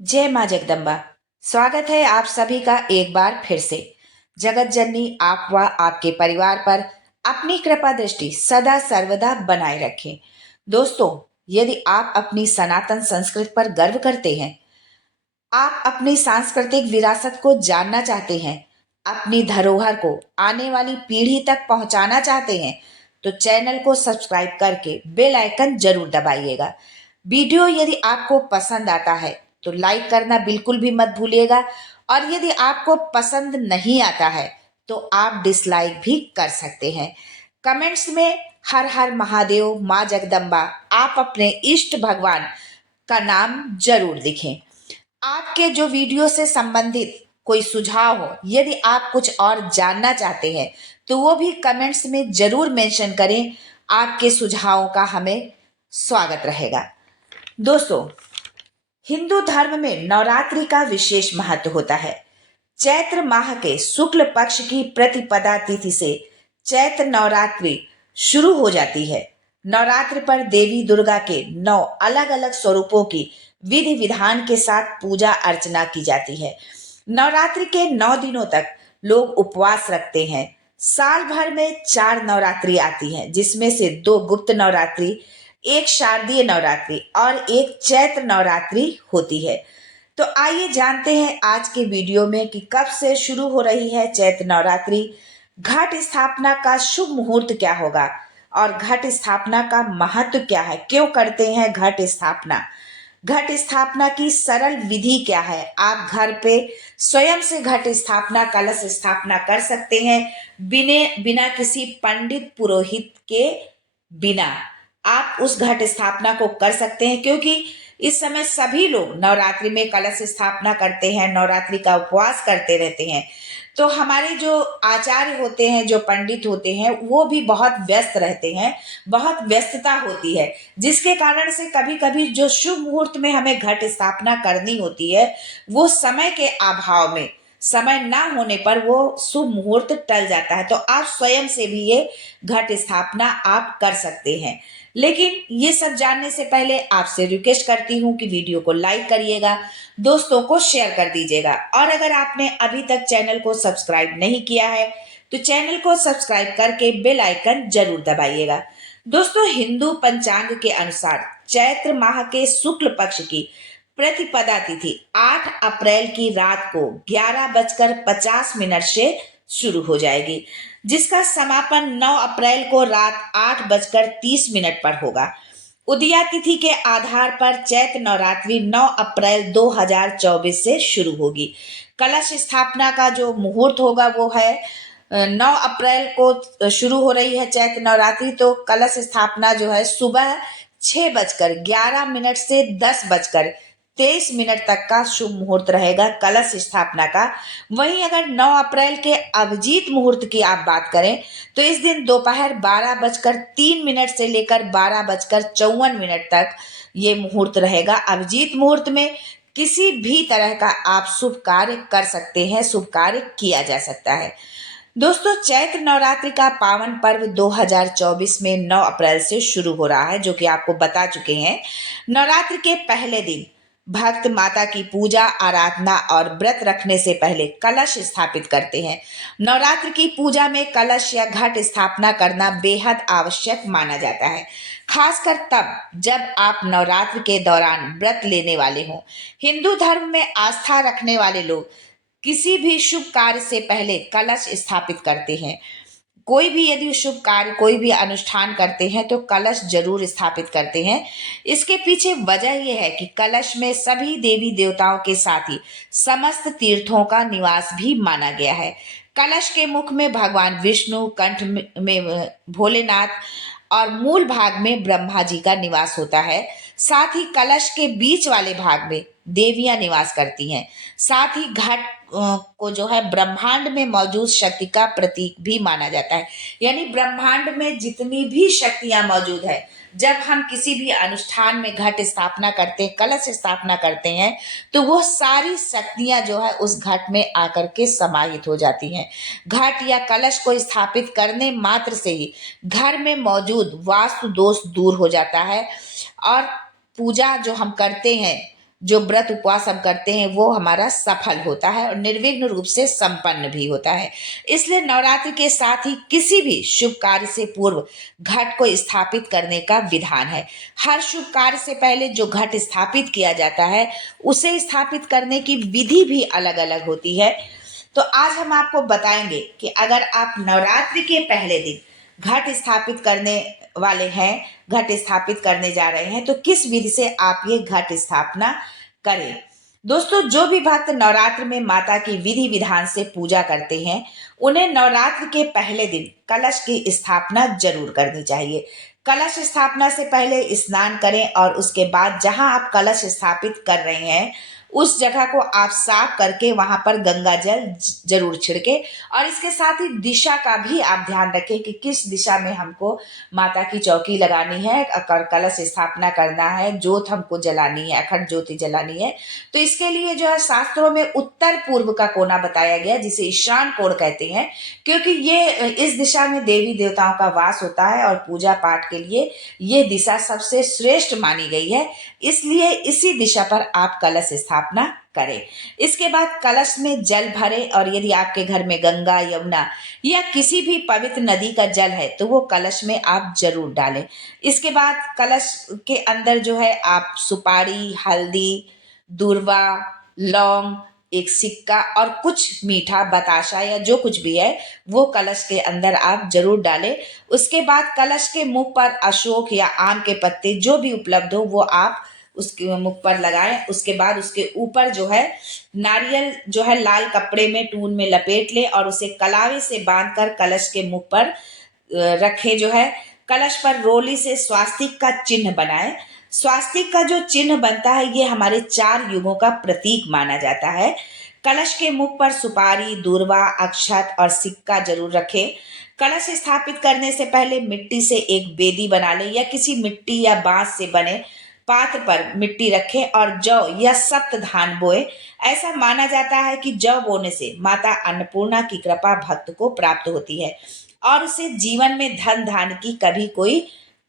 जय माँ जगदम्बा। स्वागत है आप सभी का एक बार फिर से। जगत जननी आप व आपके परिवार पर अपनी कृपा दृष्टि सदा सर्वदा बनाए रखें। दोस्तों, यदि आप अपनी सनातन संस्कृति पर गर्व करते हैं, आप अपनी सांस्कृतिक विरासत को जानना चाहते हैं, अपनी धरोहर को आने वाली पीढ़ी तक पहुंचाना चाहते हैं, तो चैनल को सब्सक्राइब करके बेल आइकन जरूर दबाइएगा। वीडियो यदि आपको पसंद आता है तो लाइक करना बिल्कुल भी मत भूलिएगा, और यदि आपको पसंद नहीं आता है तो आप डिसलाइक भी कर सकते हैं। कमेंट्स में हर हर महादेव, माँ जगदम्बा, आप अपने इष्ट भगवान का नाम जरूर लिखें। आपके जो वीडियो से संबंधित कोई सुझाव हो, यदि आप कुछ और जानना चाहते हैं तो वो भी कमेंट्स में जरूर मेंशन करें। आपके सुझावों का हमें स्वागत रहेगा। दोस्तों, हिंदू धर्म में नवरात्रि का विशेष महत्व होता है। चैत्र माह के शुक्ल पक्ष की प्रतिपदा तिथि से चैत्र नवरात्रि शुरू हो जाती है। नवरात्रि पर देवी दुर्गा के 9 अलग अलग स्वरूपों की विधि विधान के साथ पूजा अर्चना की जाती है। नवरात्रि के 9 दिनों तक लोग उपवास रखते हैं। साल भर में 4 नवरात्रि आती हैं, जिसमें से 2 गुप्त नवरात्रि, एक शारदीय नवरात्रि और एक चैत्र नवरात्रि होती है। तो आइए जानते हैं आज के वीडियो में कि कब से शुरू हो रही है चैत्र नवरात्रि, घट स्थापना का शुभ मुहूर्त क्या होगा और घट स्थापना का महत्व क्या है, क्यों करते हैं घट स्थापना, घट स्थापना की सरल विधि क्या है। आप घर पे स्वयं से घट स्थापना, कलश स्थापना कर सकते हैं, बिना बिना किसी पंडित पुरोहित के बिना आप उस घट स्थापना को कर सकते हैं। क्योंकि इस समय सभी लोग नवरात्रि में कलश स्थापना करते हैं, नवरात्रि का उपवास करते रहते हैं। तो हमारे जो आचार्य होते हैं, जो पंडित होते हैं, वो भी बहुत व्यस्त रहते हैं, बहुत व्यस्तता होती है, जिसके कारण से कभी कभी जो शुभ मुहूर्त में हमें घट स्थापना करनी होती है, वो समय के अभाव में, समय ना होने पर वो शुभ मुहूर्त टल जाता है। तो आप स्वयं से भी ये घट स्थापना आप कर सकते हैं। लेकिन ये सब जानने से पहले आपसे रिक्वेस्ट करती हूँ कि वीडियो को लाइक करिएगा, दोस्तों को शेयर कर दीजिएगा, और अगर आपने अभी तक चैनल को सब्सक्राइब नहीं किया है तो चैनल को सब्सक्राइब करके बेल आइकन जरूर दबाइएगा। दोस्तों, हिंदू पंचांग के अनुसार चैत्र माह के शुक्ल पक्ष की प्रतिपदा तिथि 8 अप्रैल की रात को 11:50 से शुरू हो जाएगी, जिसका समापन 9 अप्रैल को रात 8:30 पर होगा। उदया तिथि के आधार पर चैत्र नवरात्रि 9 अप्रैल 2024 से शुरू होगी। कलश स्थापना का जो मुहूर्त होगा वो है 9 अप्रैल को शुरू हो रही है चैत्र नवरात्रि। तो कलश स्थापना जो है सुबह 6:11 से 10:23 तक का शुभ मुहूर्त रहेगा कलश स्थापना का। वहीं अगर 9 अप्रैल के अभिजीत मुहूर्त की आप बात करें तो इस दिन दोपहर 12:03 से लेकर 12:54 तक ये मुहूर्त रहेगा। अभिजीत मुहूर्त में किसी भी तरह का आप शुभ कार्य कर सकते हैं, शुभ कार्य किया जा सकता है। दोस्तों, चैत्र नवरात्रि का पावन पर्व 2024 में 9 अप्रैल से शुरू हो रहा है, जो कि आपको बता चुके हैं। नवरात्रि के पहले दिन भक्त माता की पूजा, आराधना और व्रत रखने से पहले कलश स्थापित करते हैं। नवरात्रि की पूजा में कलश या घट स्थापना करना बेहद आवश्यक माना जाता है, खासकर तब जब आप नवरात्रि के दौरान व्रत लेने वाले हों। हिंदू धर्म में आस्था रखने वाले लोग किसी भी शुभ कार्य से पहले कलश स्थापित करते हैं। कोई भी यदि शुभ कार्य, कोई भी अनुष्ठान करते हैं तो कलश जरूर स्थापित करते हैं। इसके पीछे वजह यह है कि कलश में सभी देवी देवताओं के साथ ही समस्त तीर्थों का निवास भी माना गया है। कलश के मुख में भगवान विष्णु, कंठ में भोलेनाथ और मूल भाग में ब्रह्मा जी का निवास होता है। साथ ही कलश के बीच वाले भाग में देवियां निवास करती हैं। साथ ही घट को जो है ब्रह्मांड में मौजूद शक्ति का प्रतीक भी माना जाता है। यानी ब्रह्मांड में जितनी भी शक्तियां मौजूद है, जब हम किसी भी अनुष्ठान में घट स्थापना करते हैं, कलश स्थापना करते हैं, तो वो सारी शक्तियां जो है उस घट में आकर के समाहित हो जाती हैं। घट या कलश को स्थापित करने मात्र से ही घर में मौजूद वास्तु दोष दूर हो जाता है, और पूजा जो हम करते हैं जो व्रत उपवास हम करते हैं वो हमारा सफल होता है और निर्विघ्न रूप से संपन्न भी होता है। इसलिए नवरात्रि के साथ ही किसी भी शुभ कार्य से पूर्व घट को स्थापित करने का विधान है। हर शुभ कार्य से पहले जो घट स्थापित किया जाता है उसे स्थापित करने की विधि भी अलग अलग होती है। तो आज हम आपको बताएंगे कि अगर आप नवरात्रि के पहले दिन घट स्थापित करने वाले हैं, घट स्थापित करने जा रहे हैं, तो किस विधि से आप ये घट स्थापना करें। दोस्तों, जो भी भक्त नवरात्र में माता की विधि विधान से पूजा करते हैं उन्हें नवरात्र के पहले दिन कलश की स्थापना जरूर करनी चाहिए। कलश स्थापना से पहले स्नान करें और उसके बाद जहां आप कलश स्थापित कर रहे हैं उस जगह को आप साफ करके वहां पर गंगा जल जरूर छिड़के और इसके साथ ही दिशा का भी आप ध्यान रखें कि किस दिशा में हमको माता की चौकी लगानी है, कलश स्थापना करना है, जोत हमको जलानी है, अखंड ज्योति जलानी है। तो इसके लिए जो है शास्त्रों में उत्तर पूर्व का कोना बताया गया जिसे ईशान कोण कहते हैं, क्योंकि ये इस दिशा में देवी देवताओं का वास होता है और पूजा पाठ के लिए ये दिशा सबसे श्रेष्ठ मानी गई है। इसलिए इसी दिशा पर आप कलश स्थापना करें। इसके बाद कलश में जल भरें और यदि आपके घर में गंगा, यमुना या किसी भी पवित्र नदी का जल है तो वो कलश में आप जरूर डालें। इसके बाद कलश के अंदर जो है आप सुपारी, हल्दी, दूर्वा, लौंग, एक सिक्का और कुछ मीठा बताशा या जो कुछ भी है वो कलश के अंदर आप जरूर डालें। उसके बाद कलश के मुख पर अशोक या आम के पत्ते जो भी उपलब्ध हो वो आप उसके मुख पर लगाएं। उसके बाद उसके ऊपर जो है नारियल जो है लाल कपड़े में टून में लपेट लें और उसे कलावे से बांधकर कलश के मुख पर रखें। जो है कलश पर रोली से स्वास्तिक का चिन्ह बनाएं। स्वास्तिक का जो चिन्ह बनता है ये हमारे 4 युगों का प्रतीक माना जाता है। कलश के मुख पर सुपारी, दूर्वा, अक्षत और सिक्का जरूर रखें। कलश स्थापित करने से पहले मिट्टी से एक बेदी बना लें या किसी मिट्टी या बांस से बने पात्र पर मिट्टी रखें और जौ या सप्त धान बोए। ऐसा माना जाता है कि जौ बोने से माता अन्नपूर्णा की कृपा भक्त को प्राप्त होती है और उसे जीवन में धन धान की कभी कोई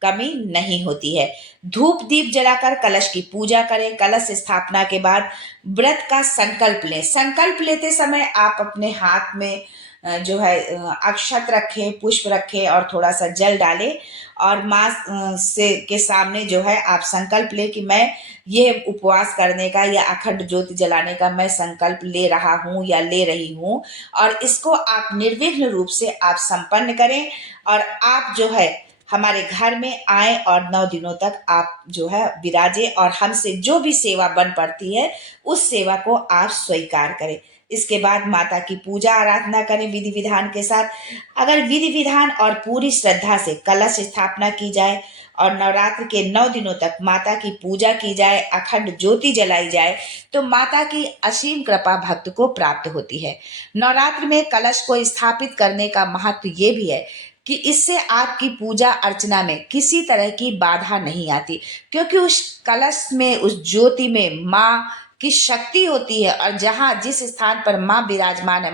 कमी नहीं होती है। धूप दीप जलाकर कलश की पूजा करें। कलश स्थापना के बाद व्रत का संकल्प लें। संकल्प लेते समय आप अपने हाथ में जो है अक्षत रखें, पुष्प रखें और थोड़ा सा जल डालें और माँ से के सामने जो है आप संकल्प लें कि मैं ये उपवास करने का या अखंड ज्योति जलाने का मैं संकल्प ले रहा हूँ या ले रही हूँ और इसको आप निर्विघ्न रूप से आप संपन्न करें और आप जो है हमारे घर में आए और 9 दिनों तक आप जो है विराजे और हमसे जो भी सेवा बन पड़ती है उस सेवा को आप स्वीकार करें। इसके बाद माता की पूजा आराधना करें विधि विधान के साथ। अगर विधि विधान और पूरी श्रद्धा से कलश स्थापना की जाए और नवरात्र के 9 दिनों तक माता की पूजा की जाए, अखंड ज्योति जलाई जाए तो माता की असीम कृपा भक्त को प्राप्त होती है। नवरात्र में कलश को स्थापित करने का महत्व ये भी है कि इससे आपकी पूजा अर्चना में किसी तरह की बाधा नहीं आती, क्योंकि उस कलश में, उस ज्योति में माँ की शक्ति होती है और जहाँ जिस स्थान पर माँ विराजमान है,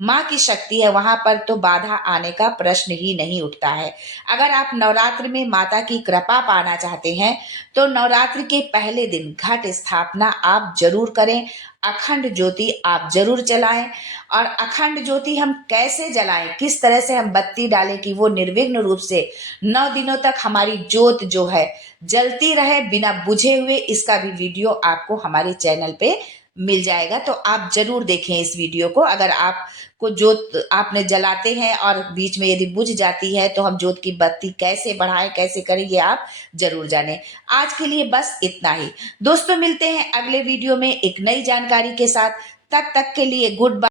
माँ की शक्ति है, वहां पर तो बाधा आने का प्रश्न ही नहीं उठता है। अगर आप नवरात्र में माता की कृपा पाना चाहते हैं तो नवरात्र के पहले दिन घट स्थापना आप जरूर करें, अखंड ज्योति आप जरूर जलाएं। और अखंड ज्योति हम कैसे जलाएं, किस तरह से हम बत्ती डालें कि वो निर्विघ्न रूप से 9 दिनों तक हमारी ज्योत जो है जलती रहे बिना बुझे हुए, इसका भी वीडियो आपको हमारे चैनल पे मिल जाएगा। तो आप जरूर देखें इस वीडियो को। अगर आपको ज्योत आपने जलाते हैं और बीच में यदि बुझ जाती है तो हम ज्योत की बत्ती कैसे बढ़ाएं, कैसे करें, ये आप जरूर जानें। आज के लिए बस इतना ही दोस्तों, मिलते हैं अगले वीडियो में एक नई जानकारी के साथ। तब तक के लिए गुड बाय।